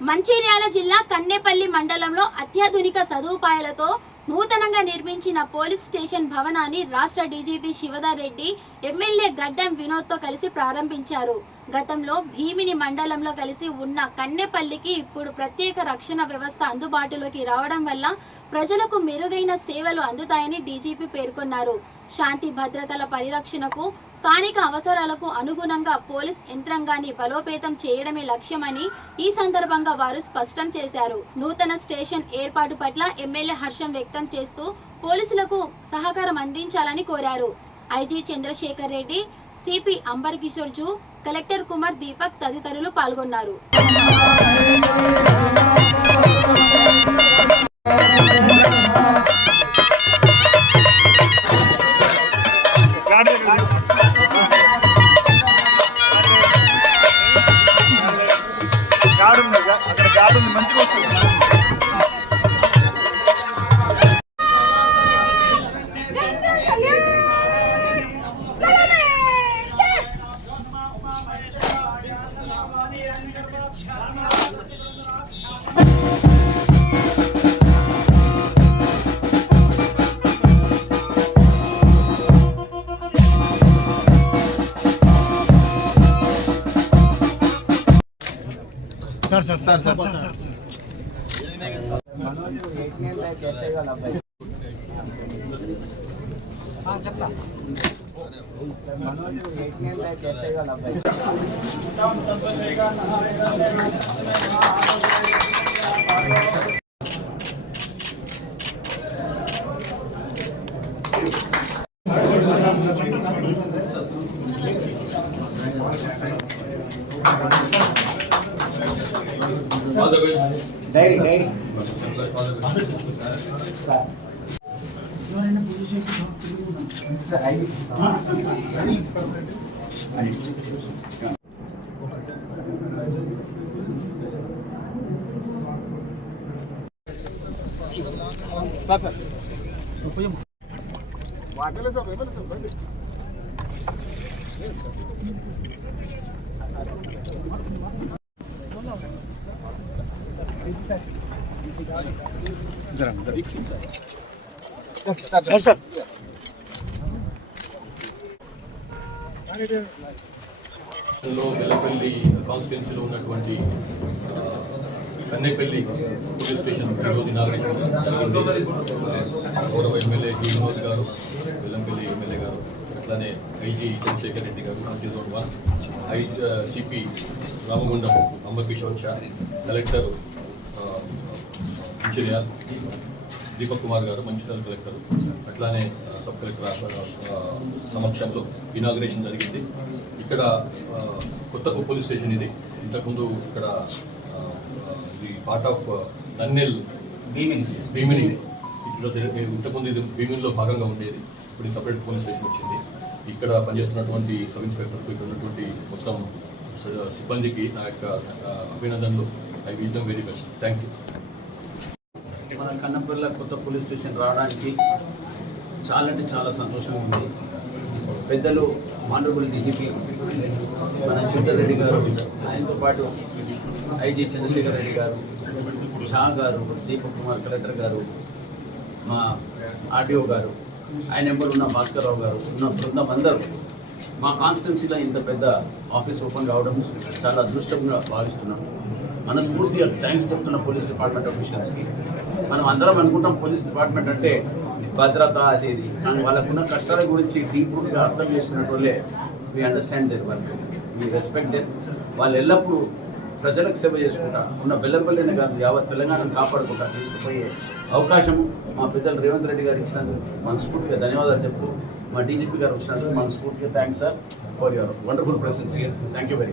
మంచిర్యాల జిల్లా కన్నెపల్లి మండలంలో అత్యాధునిక సదుపాయాలతో నూతనంగా నిర్మించిన పోలీస్ స్టేషన్ భవనాన్ని రాష్ట్ర డీజీపీ శివధర్ రెడ్డి ఎమ్మెల్యే గడ్డం వినోద్తో కలిసి ప్రారంభించారు. గతంలో భీమిని మండలంలో కలిసి ఉన్న కన్నెపల్లికి ఇప్పుడు ప్రత్యేక రక్షణ వ్యవస్థ అందుబాటులోకి రావడం వల్ల ప్రజలకు మెరుగైన సేవలు అందుతాయని డీజీపీ పేర్కొన్నారు. శాంతి భద్రతల పరిరక్షణకు స్థానిక అవసరాలకు అనుగుణంగా పోలీస్ యంత్రాంగాన్ని బలోపేతం చేయడమే లక్ష్యమని ఈ సందర్భంగా వారు స్పష్టం చేశారు. నూతన స్టేషన్ ఏర్పాటు పట్ల ఎమ్మెల్యే హర్షం వ్యక్తం చేస్తూ పోలీసులకు సహకారం అందించాలని కోరారు. IG Chandrashekar Reddy, CP Ambar Kishore Jha, collector Kumar Deepak తదితరులు పాల్గొన్నారు. డైరీ బెల్లపల్లి కాన్స్టిట్యున్సీలో ఉన్నటువంటి కన్నెపల్లి పోలీస్ స్టేషన్ ఈరోజు ఇనాగ్రేషన్ గౌరవ ఎమ్మెల్యే వినోద్ గారు, బెల్లంపల్లి ఎమ్మెల్యే గారు, అట్లానే ఐజీ చంద్రశేఖర్ రెడ్డి గారు, zone 1, CP Ramagundam Ambar Kishore Jha, collector Mancherial Deepak Kumar గారు, మంచిర్యాల కలెక్టర్, అట్లానే సబ్ కలెక్టర్ సమక్షంలో ఇనాగ్రేషన్ జరిగింది. ఇక్కడ కొత్త పోలీస్ స్టేషన్ ఇది. ఇంతకుముందు ఇక్కడ ఇది పార్ట్ ఆఫ్ నన్నెల్ భీమిని, ఇక్కడ ఇంతకుముందు ఇది భీమినిలో భాగంగా ఉండేది. ఇప్పుడు సపరేట్ పోలీస్ స్టేషన్ వచ్చింది. ఇక్కడ పనిచేస్తున్నటువంటి సబ్ ఇన్స్పెక్టర్కు, ఇక్కడ ఉన్నటువంటి మొత్తం సిబ్బందికి నా యొక్క అభినందనలు. I wish them very best. Thank you. మన కన్నెపల్లి కొత్త పోలీస్ స్టేషన్ రావడానికి చాలా అంటే చాలా సంతోషంగా ఉంది. పెద్దలు ఆనరబుల్ డీజీపీ మన శివధర్ రెడ్డి గారు, ఆయనతో పాటు ఐజీ చంద్రశేఖర్ రెడ్డి గారు, షా గారు, దీపక్ కుమార్ కలెక్టర్ గారు, మా ఆర్టీఓ గారు, ఆయన ఎంబడి ఉన్న భాస్కర్ రావు గారు, ఉన్న బృందం అందరూ మా కాన్స్టిట్యున్సీలో ఇంత పెద్ద ఆఫీస్ ఓపెన్ కావడం చాలా అదృష్టంగా భావిస్తున్నాం. మనస్ఫూర్తిగా థ్యాంక్స్ చెప్తున్న పోలీస్ డిపార్ట్మెంట్ ఆఫీషియల్స్కి. మనం అందరం అనుకుంటాం పోలీస్ డిపార్ట్మెంట్ అంటే భద్రత అది ఇది, కానీ వాళ్ళకున్న కష్టాల గురించి డీప్ రూట్గా అర్థం చేసుకున్నట్టు we understand their work, we respect their. వాళ్ళు ఎల్లప్పుడూ ప్రజలకు సేవ చేసుకుంటా ఉన్న బెల్లంపల్లిని కాదు యావత్ తెలంగాణను కాపాడుకుంటా తీసుకుపోయే అవకాశం మా పెద్దలు రేవంత్ రెడ్డి గారు ఇచ్చినందుకు మనస్ఫూర్తిగా ధన్యవాదాలు చెప్తూ, మా డీజీపీ గారు వచ్చినందుకు మనస్ఫూర్తిగా thanks sir for your wonderful presence here. Thank you very much.